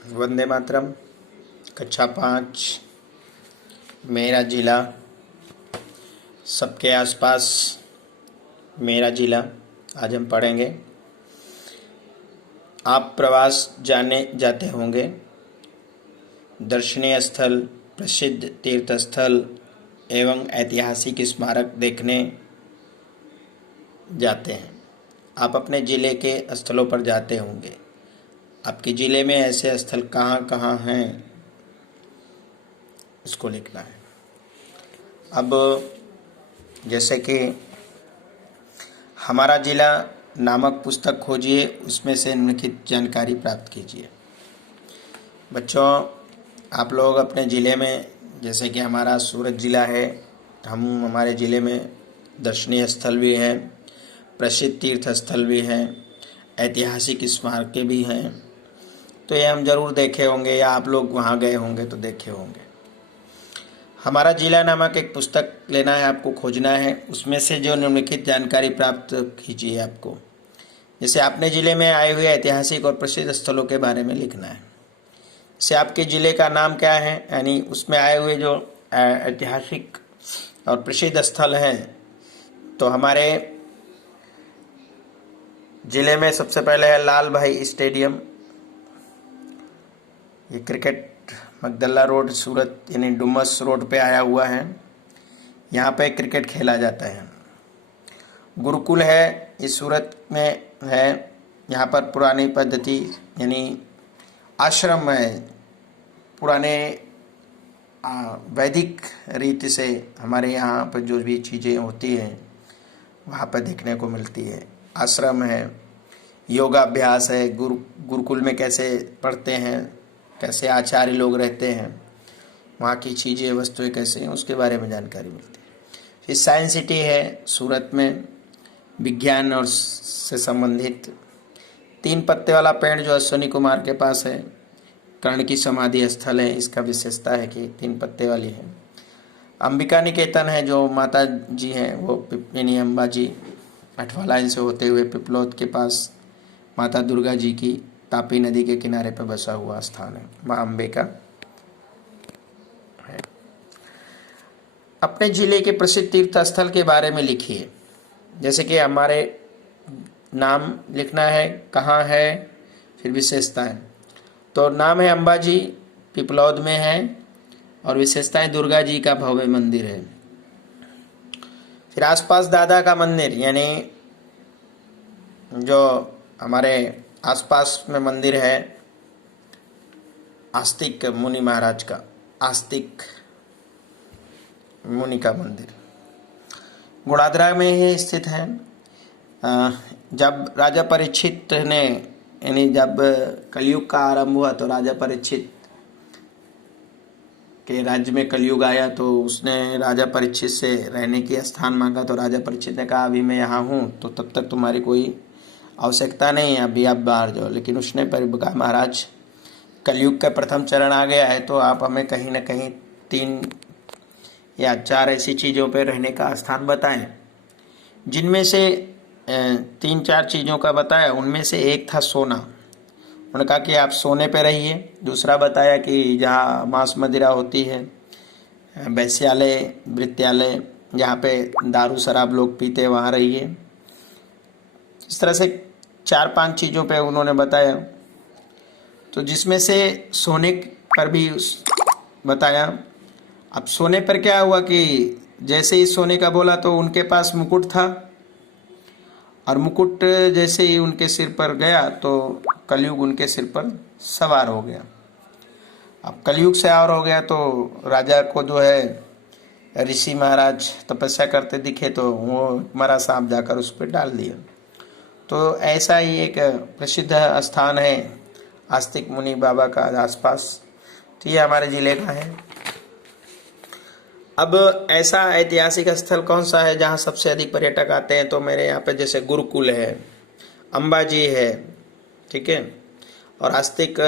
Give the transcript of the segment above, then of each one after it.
वंदे मातरम। कक्षा 5 मेरा जिला, सबके आसपास मेरा जिला। आज हम पढ़ेंगे। आप प्रवास जाने जाते होंगे, दर्शनीय स्थल, प्रसिद्ध तीर्थ स्थल एवं ऐतिहासिक स्मारक देखने जाते हैं। आप अपने ज़िले के स्थलों पर जाते होंगे। आपके ज़िले में ऐसे स्थल कहाँ कहाँ हैं, इसको लिखना है। अब जैसे कि हमारा ज़िला नामक पुस्तक खोजिए, उसमें से निम्नलिखित जानकारी प्राप्त कीजिए। बच्चों, आप लोग अपने ज़िले में, जैसे कि हमारा सूरत ज़िला है, हमारे ज़िले में दर्शनीय स्थल भी हैं, प्रसिद्ध तीर्थ स्थल भी हैं, ऐतिहासिक स्मारकें भी हैं। तो ये हम ज़रूर देखे होंगे या आप लोग वहाँ गए होंगे तो देखे होंगे। हमारा जिला नामक एक पुस्तक लेना है, आपको खोजना है। उसमें से जो निम्नलिखित जानकारी प्राप्त कीजिए आपको। जैसे अपने ज़िले में आए हुए ऐतिहासिक और प्रसिद्ध स्थलों के बारे में लिखना है। जैसे आपके ज़िले का नाम क्या है, यानी उसमें आए हुए जो ऐतिहासिक और प्रसिद्ध स्थल हैं। तो हमारे ज़िले में सबसे पहले है लाल भाई स्टेडियम। ये क्रिकेट मगदल्ला रोड सूरत यानी डुमस रोड पे आया हुआ है। यहाँ पे क्रिकेट खेला जाता है। गुरुकुल है, इस सूरत में है। यहाँ पर पुरानी पद्धति यानी आश्रम है, पुराने वैदिक रीति से हमारे यहाँ पर जो भी चीज़ें होती हैं वहाँ पर देखने को मिलती है। आश्रम है, योगाभ्यास है, गुरुकुल में कैसे पढ़ते हैं, कैसे आचार्य लोग रहते हैं, वहाँ की चीज़ें वस्तुएं कैसे हैं, उसके बारे में जानकारी मिलती है। फिर साइंस सिटी है सूरत में, विज्ञान और से संबंधित। 3 पत्ते वाला पेड़ जो अश्विनी कुमार के पास है, कर्ण की समाधि स्थल है। इसका विशेषता है कि 3 पत्ते वाली है। अंबिका निकेतन है, जो माता जी हैं वो यानी अम्बा जी, 8वां लाइन से होते हुए पिपलौद के पास माता दुर्गा जी की तापी नदी के किनारे पर बसा हुआ स्थान है, माँ अम्बे का है। अपने जिले के प्रसिद्ध तीर्थ स्थल के बारे में लिखिए। जैसे कि हमारे नाम लिखना है, कहाँ है, फिर विशेषताएं। तो नाम है अम्बाजी, पिपलौद में है, और विशेषताएं दुर्गा जी का भव्य मंदिर है। फिर आसपास दादा का मंदिर, यानी जो हमारे आसपास में मंदिर है आस्तिक मुनि महाराज का, आस्तिक मुनि का मंदिर गुड़ादरा में ही स्थित है। जब राजा परीक्षित ने, यानी जब कलयुग का आरंभ हुआ तो राजा परीक्षित के राज्य में कलयुग आया, तो उसने राजा परीक्षित से रहने की स्थान मांगा। तो राजा परीक्षित ने कहा अभी मैं यहाँ हूँ तो तब तक तुम्हारी कोई आवश्यकता नहीं है, अभी आप बाहर जाओ। लेकिन उसने पर कहा महाराज कलयुग का प्रथम चरण आ गया है, तो आप हमें कहीं ना कहीं 3 या 4 ऐसी चीज़ों पर रहने का स्थान बताएं। जिनमें से 3-4 चीज़ों का बताया, उनमें से एक था सोना। उन्होंने कहा कि आप सोने पे रहिए। दूसरा बताया कि जहाँ मांस मदिरा होती है, वैश्यालय, वृत्यालय, जहाँ पे दारू शराब लोग पीते, वहाँ रहिए। इस तरह से 4-5 चीज़ों पे उन्होंने बताया। तो जिसमें से सोने पर भी बताया। अब सोने पर क्या हुआ कि जैसे ही सोने का बोला तो उनके पास मुकुट था, और मुकुट जैसे ही उनके सिर पर गया तो कलयुग उनके सिर पर सवार हो गया। अब कलयुग सवार हो गया तो राजा को जो है ऋषि महाराज तपस्या करते दिखे, तो वो मरा सांप जाकर उस पर डाल दिया। तो ऐसा ही एक प्रसिद्ध स्थान है आस्तिक मुनि बाबा का आसपास। तो ये हमारे ज़िले का है। अब ऐसा ऐतिहासिक स्थल कौन सा है जहाँ सबसे अधिक पर्यटक आते हैं? तो मेरे यहाँ पे जैसे गुरुकुल है, अम्बाजी है, ठीक है, और आस्तिक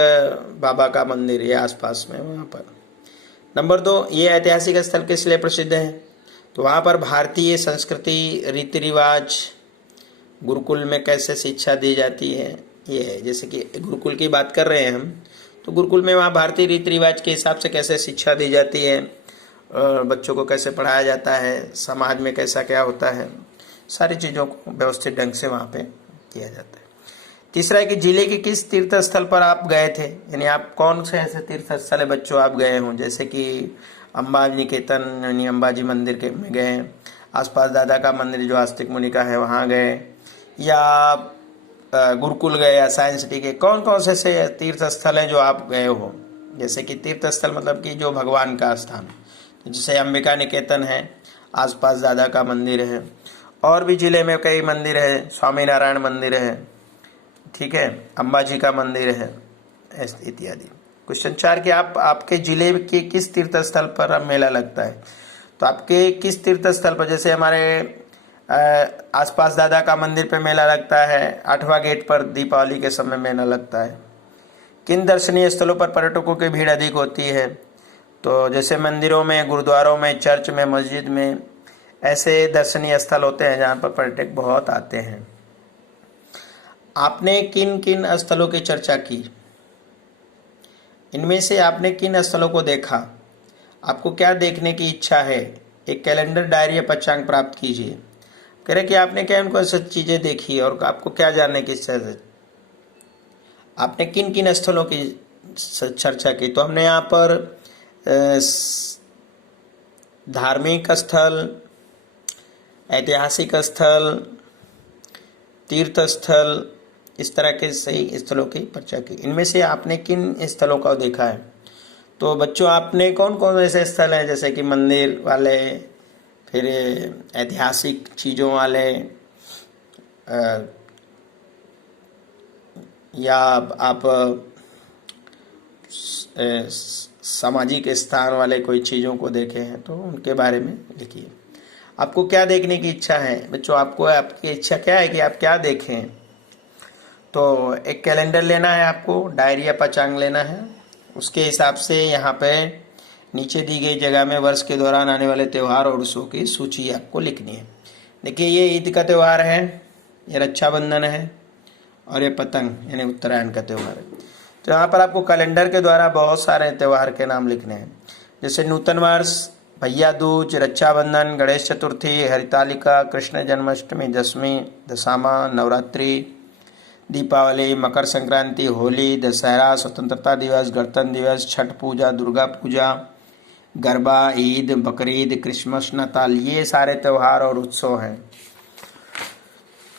बाबा का मंदिर ये आसपास में वहाँ पर। नंबर 2, ये ऐतिहासिक स्थल किस लिए प्रसिद्ध है? तो वहाँ पर भारतीय संस्कृति, रीति रिवाज, गुरुकुल में कैसे शिक्षा दी जाती है, ये है। जैसे कि गुरुकुल की बात कर रहे हैं हम, तो गुरुकुल में वहाँ भारतीय रीति रिवाज के हिसाब से कैसे शिक्षा दी जाती है, बच्चों को कैसे पढ़ाया जाता है, समाज में कैसा क्या होता है, सारी चीज़ों को व्यवस्थित ढंग से वहाँ पे किया जाता है। तीसरा है कि जिले के किस तीर्थ स्थल पर आप गए थे, यानी आप कौन से ऐसे तीर्थ स्थल है बच्चों आप गए हों, जैसे कि अम्बा निकेतन यानी अम्बाजी मंदिर के में गए, आसपास दादा का मंदिर जो आस्तिक मुनि का है वहाँ गए, या गुरुकुल गए, या साइंस सिटी के, कौन कौन से ऐसे तीर्थ स्थल हैं जो आप गए हो। जैसे कि तीर्थ स्थल मतलब कि जो भगवान का स्थान, जैसे अंबिका निकेतन है, आसपास दादा का मंदिर है, और भी जिले में कई मंदिर है, स्वामी नारायण मंदिर है, ठीक है, अंबाजी का मंदिर है, इत्यादि। क्वेश्चन 4 कि आपके जिले के किस तीर्थ स्थल पर मेला लगता है, तो आपके किस तीर्थ स्थल पर, जैसे हमारे आसपास दादा का मंदिर पे मेला लगता है, 8वां गेट पर दीपावली के समय मेला लगता है। किन दर्शनीय स्थलों पर पर्यटकों की भीड़ अधिक होती है, तो जैसे मंदिरों में, गुरुद्वारों में, चर्च में, मस्जिद में, ऐसे दर्शनीय स्थल होते हैं जहाँ पर पर्यटक बहुत आते हैं। आपने किन किन स्थलों की चर्चा की, इनमें से आपने किन स्थलों को देखा, आपको क्या देखने की इच्छा है, एक कैलेंडर, डायरी या पंचांग प्राप्त कीजिए। कह रहे कि आपने क्या उनको सब चीज़ें देखी और आपको क्या जानने की इच्छा है, आपने किन किन स्थलों की चर्चा की। तो हमने यहाँ पर धार्मिक स्थल, ऐतिहासिक स्थल, तीर्थ स्थल, इस तरह के सही स्थलों की चर्चा की। इनमें से आपने किन स्थलों का देखा है, तो बच्चों आपने कौन कौन ऐसे स्थल हैं, जैसे कि मंदिर वाले, फिर ऐतिहासिक चीज़ों वाले, या आप सामाजिक स्थान वाले कोई चीज़ों को देखे हैं, तो उनके बारे में लिखिए। आपको क्या देखने की इच्छा है बच्चों, आपको आपकी इच्छा क्या है कि आप क्या देखें। तो एक कैलेंडर लेना है आपको, डायरी या पंचांग लेना है, उसके हिसाब से यहाँ पे नीचे दी गई जगह में वर्ष के दौरान आने वाले त्यौहार और उत्सवों की सूची आपको लिखनी है। देखिए ये ईद का त्यौहार है, ये रक्षाबंधन है, और ये पतंग यानी उत्तरायण का त्यौहार है। तो यहाँ पर आपको कैलेंडर के द्वारा बहुत सारे त्यौहार के नाम लिखने हैं, जैसे नूतन वर्ष, भैया दूज, रक्षाबंधन, गणेश चतुर्थी, हरितालिका, कृष्ण जन्माष्टमी, दशमी, दशामा, नवरात्रि, दीपावली, मकर संक्रांति, होली, दशहरा, स्वतंत्रता दिवस, गणतंत्र दिवस, छठ पूजा, दुर्गा पूजा, गरबा, ईद, बकरीद, क्रिसमस, नाताल, ये सारे त्यौहार और उत्सव हैं।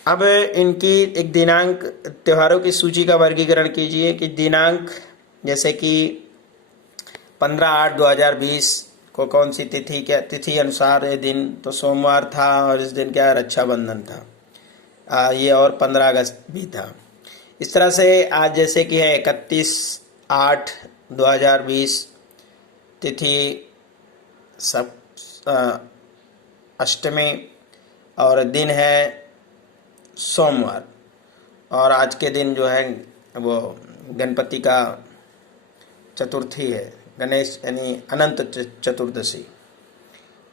अब इनकी एक दिनांक, त्योहारों की सूची का वर्गीकरण कीजिए कि दिनांक, जैसे कि 15/8/2020 को कौन सी तिथि, क्या तिथि अनुसार ये दिन, तो सोमवार था और इस दिन क्या रक्षाबंधन था, ये, और 15 अगस्त भी था। इस तरह से आज जैसे कि है 31/8/2020 तिथि सब अष्टमी, और दिन है सोमवार, और आज के दिन जो है वो गणपति का चतुर्थी है, गणेश यानी अनंत चतुर्दशी।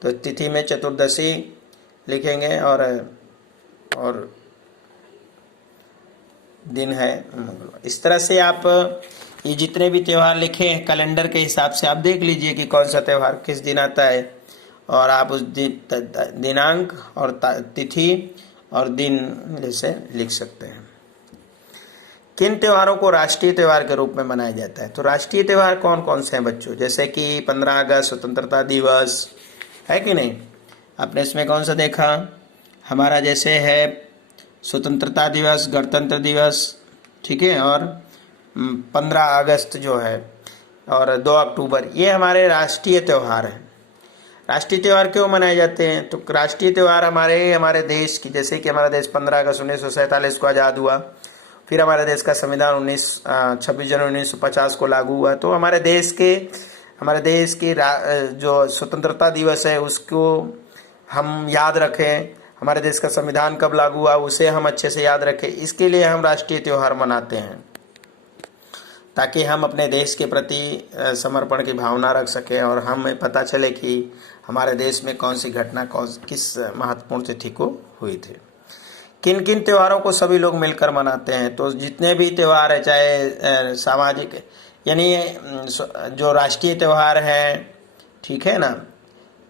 तो तिथि में चतुर्दशी लिखेंगे, और दिन है मंगलवार। इस तरह से आप ये जितने भी त्यौहार लिखे हैं कैलेंडर के हिसाब से आप देख लीजिए कि कौन सा त्यौहार किस दिन आता है, और आप उस दिनांक और तिथि और दिन जैसे लिख सकते हैं। किन त्योहारों को राष्ट्रीय त्यौहार के रूप में मनाया जाता है, तो राष्ट्रीय त्यौहार कौन कौन से हैं बच्चों, जैसे कि 15 अगस्त स्वतंत्रता दिवस है कि नहीं, आपने इसमें कौन सा देखा, हमारा जैसे है स्वतंत्रता दिवस, गणतंत्र दिवस, ठीक है, और 15 अगस्त जो है, और 2 अक्टूबर, ये हमारे राष्ट्रीय त्यौहार हैं। राष्ट्रीय त्यौहार क्यों मनाए जाते हैं, तो राष्ट्रीय त्यौहार हमारे देश की, जैसे कि हमारा देश 15 अगस्त 1947 को आज़ाद हुआ, फिर हमारे देश का संविधान 26 जनवरी 1950 को लागू हुआ। तो हमारे देश की जो स्वतंत्रता दिवस है उसको हम याद रखें, हमारे देश का संविधान कब लागू हुआ उसे हम अच्छे से याद रखें, इसके लिए हम राष्ट्रीय त्यौहार मनाते हैं, ताकि हम अपने देश के प्रति समर्पण की भावना रख सकें, और हमें पता चले कि हमारे देश में कौन सी घटना किस महत्वपूर्ण तिथि को हुई थी। किन किन त्योहारों को सभी लोग मिलकर मनाते हैं, तो जितने भी त्यौहार है, चाहे सामाजिक यानी जो राष्ट्रीय त्यौहार है, ठीक है ना,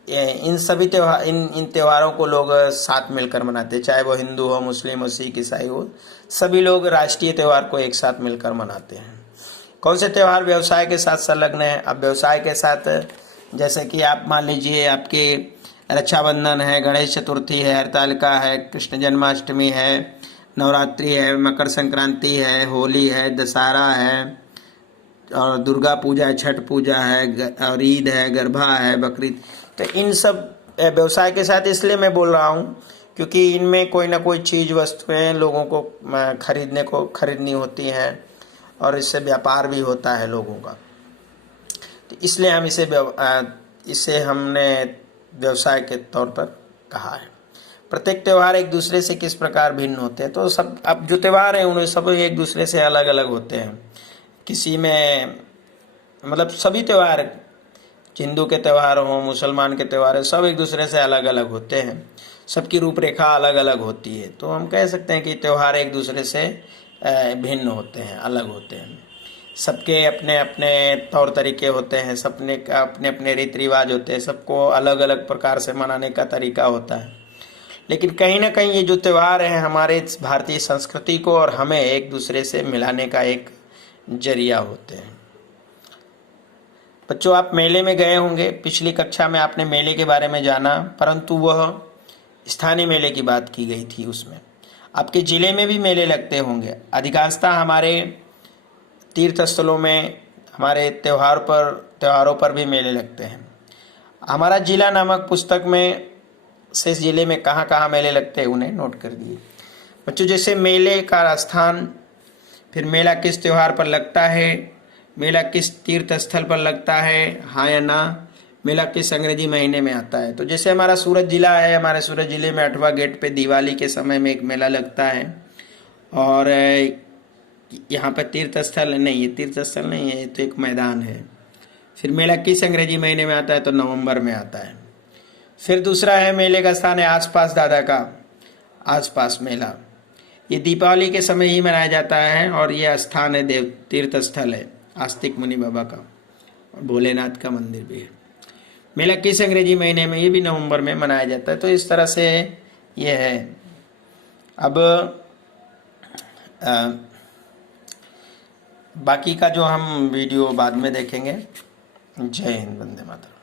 इन सभी त्यौहार इन त्योहारों को लोग साथ मिलकर मनाते हैं, चाहे वो हिंदू हो, मुस्लिम हो, सिख, ईसाई हो, सभी लोग राष्ट्रीय त्यौहार को एक साथ मिलकर मनाते हैं। कौन से त्यौहार व्यवसाय के साथ संलग्न है? अब व्यवसाय के साथ जैसे कि आप मान लीजिए आपके रक्षाबंधन है, गणेश चतुर्थी है, हरतालिका है, कृष्ण जन्माष्टमी है, नवरात्रि है, मकर संक्रांति है, होली है, दशहरा है, और दुर्गा पूजा है, छठ पूजा है, और ईद है, गरबा है, बकरीद। तो इन सब व्यवसाय के साथ इसलिए मैं बोल रहा हूँ क्योंकि इनमें कोई ना कोई चीज़ वस्तुएं लोगों को खरीदनी होती हैं और इससे व्यापार भी होता है लोगों का। तो इसलिए हम इसे हमने व्यवसाय के तौर पर कहा है। प्रत्येक त्यौहार एक दूसरे से किस प्रकार भिन्न होते हैं? तो सब अब जो त्यौहार हैं उनमें सब एक दूसरे से अलग अलग होते हैं। किसी में मतलब सभी त्यौहार, हिंदू के त्यौहार हों, मुसलमान के त्यौहार हैं, सब एक दूसरे से अलग अलग होते हैं, सबकी रूपरेखा अलग अलग होती है। तो हम कह सकते हैं कि त्यौहार एक दूसरे से भिन्न होते हैं, अलग होते हैं। सबके अपने अपने तौर तरीके होते हैं, सबने अपने अपने रीति रिवाज होते हैं, सबको अलग अलग प्रकार से मनाने का तरीका होता है। लेकिन कहीं ना कहीं ये जो त्यौहार हैं हमारे भारतीय संस्कृति को और हमें एक दूसरे से मिलाने का एक जरिया होते हैं। बच्चों, आप मेले में गए होंगे, पिछली कक्षा में आपने मेले के बारे में जाना, परंतु वह स्थानीय मेले की बात की गई थी। उसमें आपके जिले में भी मेले लगते होंगे। अधिकांशतः हमारे तीर्थ स्थलों में हमारे त्योहारों पर भी मेले लगते हैं। हमारा जिला नामक पुस्तक में से जिले में कहाँ कहाँ मेले लगते हैं उन्हें नोट कर दिए। बच्चों, जैसे मेले का स्थान, फिर मेला किस त्यौहार पर लगता है, मेला किस तीर्थ स्थल पर लगता है, हाँ या ना, मेला किस अंग्रेजी महीने में आता है। तो जैसे हमारा सूरत जिला है, हमारे सूरत जिले में 8वां गेट पे दिवाली के समय में एक मेला लगता है। और यहाँ पर तीर्थ स्थल नहीं, ये तीर्थ स्थल नहीं है, ये तो एक मैदान है। फिर मेला किस अंग्रेजी महीने में आता है? तो नवंबर में आता है। फिर दूसरा है मेले का स्थान है आसपास दादा का आसपास मेला, ये दीपावली के समय ही मनाया जाता है और ये स्थान है देव तीर्थ स्थल है, आस्तिक मुनि बाबा का और भोलेनाथ का मंदिर भी है। मेला किस अंग्रेजी महीने में? ये भी नवंबर में मनाया जाता है। तो इस तरह से ये है। अब बाकी का जो हम वीडियो बाद में देखेंगे। जय हिंद, वंदे मातरम।